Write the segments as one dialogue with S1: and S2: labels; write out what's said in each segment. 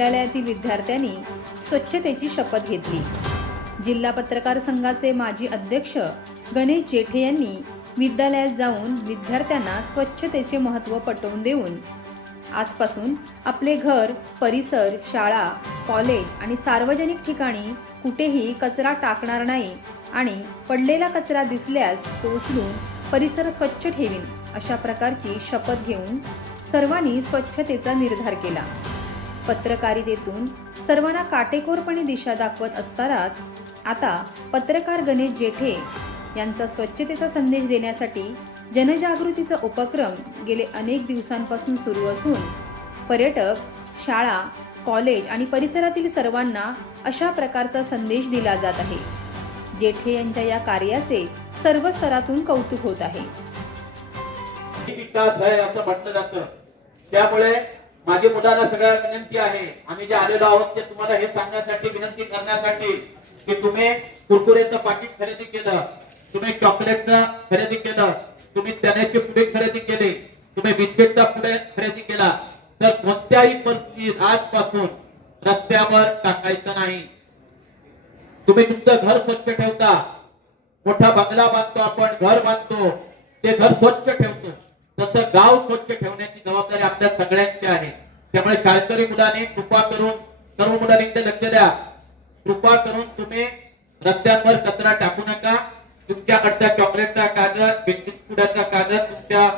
S1: विद्यालयातील विद्यार्थ्यांनी स्वच्छतेची शपथ घेतली. जिल्हा पत्रकार संघाचे माजी अध्यक्ष गणेश जेठे यांनी विद्यालयात जाऊन विद्यार्थ्यांना स्वच्छतेचे महत्त्व पटवून देऊन आजपासून आपले घर परिसर शाळा कॉलेज आणि सार्वजनिक ठिकाणी कुठेही कचरा टाकणार नाही आणि पडलेला कचरा दिसल्यास तो उचलून परिसर स्वच्छ ठेवीन अशा प्रकारची शपथ घेऊन सर्वांनी स्वच्छतेचा निर्धार केला. पत्रकारितेतून सर्वांना काटेकोरपणे दिशा दाखवत असतानाच आता पत्रकार गणेश जेठे यांचा स्वच्छतेचा संदेश देण्यासाठी जनजागृतीचा उपक्रम गेले अनेक दिवसांपासून सुरू असून पर्यटक शाळा कॉलेज आणि परिसरातील सर्वांना अशा प्रकारचा संदेश दिला जात आहे. जेठे यांच्या या कार्याचे सर्व स्तरातून कौतुक होत आहे.
S2: विकास आहे असं म्हटलं जातं. त्यामुळे माझी मुलांना सगळ्या विनंती आहे. आम्ही जे आलेलो आहोत ते तुम्हाला हे सांगण्यासाठी विनंती करण्यासाठी की तुम्ही कुरकुरेचं पाकिट खरेदी केलं तुम्ही चॉकलेटचं खरेदी केलं तुम्ही चण्याची पुढे खरेदी केले तुम्ही बिस्किटचा पुढे खरेदी केला तर कोणत्याही परिस्थितीत आजपासून रस्त्यावर टाकायचं नाही. तुम्ही तुमचं घर स्वच्छ ठेवता. मोठा बंगला बांधतो आपण घर बांधतो. ते घर स्वच्छ ठेवतो. तसं गाव स्वच्छ ठेवण्याची जबाबदारी आपल्या सगळ्यांची आहे. त्यामुळे शाळकरी मुलांनी कृपा करून सर्व मुलांनी ते लक्ष द्या. कृपा करून तुम्ही रस्त्यांवर कचरा टाकू नका. तुमच्याकडचा चॉकलेटचा कागद बिस्किट कागद तुमच्या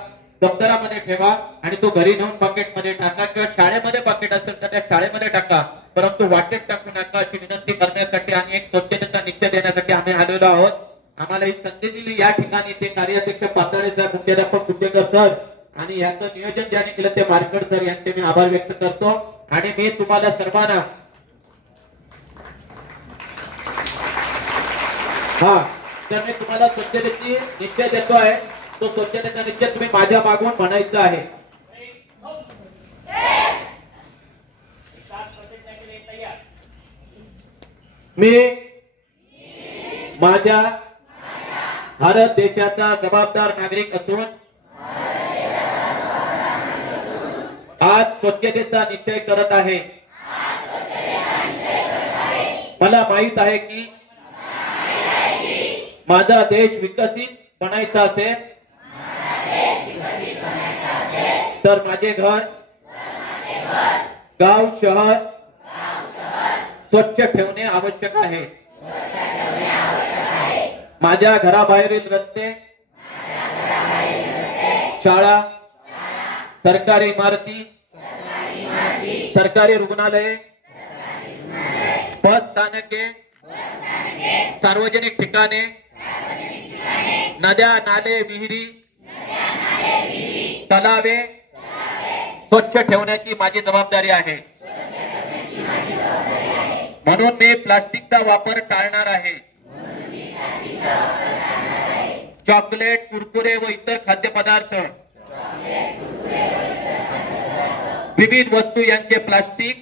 S2: दप्तरामध्ये ठेवा आणि तो घरी नेऊन पॉकेटमध्ये टाका किंवा शाळेमध्ये पॉकेट असेल तर त्या शाळेमध्ये टाका. परंतु वाटेत टाकू नका. अशी विनंती करण्यासाठी आणि एक स्वच्छतेचा निश्चय देण्यासाठी आम्ही आलेलो आहोत. आम्हाला एक संधी दिली. या ठिकाणी ते कार्याध्यक्ष पातळे सर मुख्याध्यापक कुटेकर सर आणि याचं नियोजन ज्याने केलं ते मार्कड सर यांचे मी आभार व्यक्त करतो. आणि मी तुम्हाला सर्वांना हा तर मी तुम्हाला स्वच्छतेची निश्चय देतो आहे. तो स्वच्छतेचा निश्चय तुम्ही माझ्या मागून म्हणायचा आहे. मी माझ्या भारत देशाचा जबाबदार नागरिक असून आज स्वच्छतेचा निश्चय करत आहे. मला माहीत आहे की माझा देश विकसित बनायचा असेल तर माझे घर गाव शहर स्वच्छ ठेवणे आवश्यक आहे. माझ्या घराबाहेरील रस्ते शाळा सरकारी इमारती सरकारी रुग्णालये बस स्थानके सार्वजनिक ठिकाणे नद्या नाले विहिरी तलावे स्वच्छ ठेवण्याची माझी जबाबदारी आहे. म्हणून मी प्लास्टिकचा वापर टाळणार आहे. चॉकलेट कुरकुरे व इतर खाद्यपदार्थ. विविध वस्तू यांचे प्लास्टिक.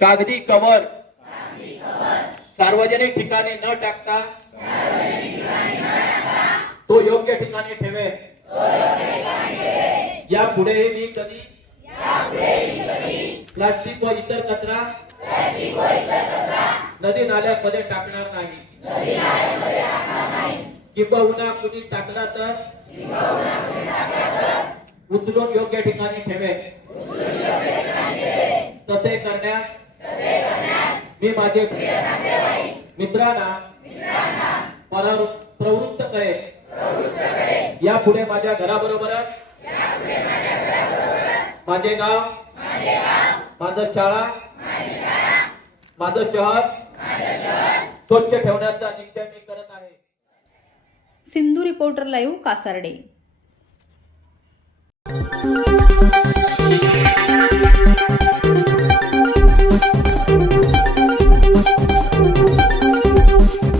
S2: कागदी कवर. सार्वजनिक ठिकाणी न टाकता. तो योग्य ठिकाणी ठेवे या पुढेही मी कधी. प्लास्टिक व इतर कचरा. नदी नाल्यामध्ये टाकणार नाही. किंवा उन्हा कुणी टाकला तर? उचलून योग्य ठिकाणी ठेवे तसे करण्यास मी माझे मित्रांना परावृ- प्रवृत्त करेन. यापुढे माझ्या घराबरोबरच माझे गाव माझं शाळा माझं शहर स्वच्छ ठेवण्याचा निश्चय मी करत आहे.
S1: Sindhu reporter live Kasarde.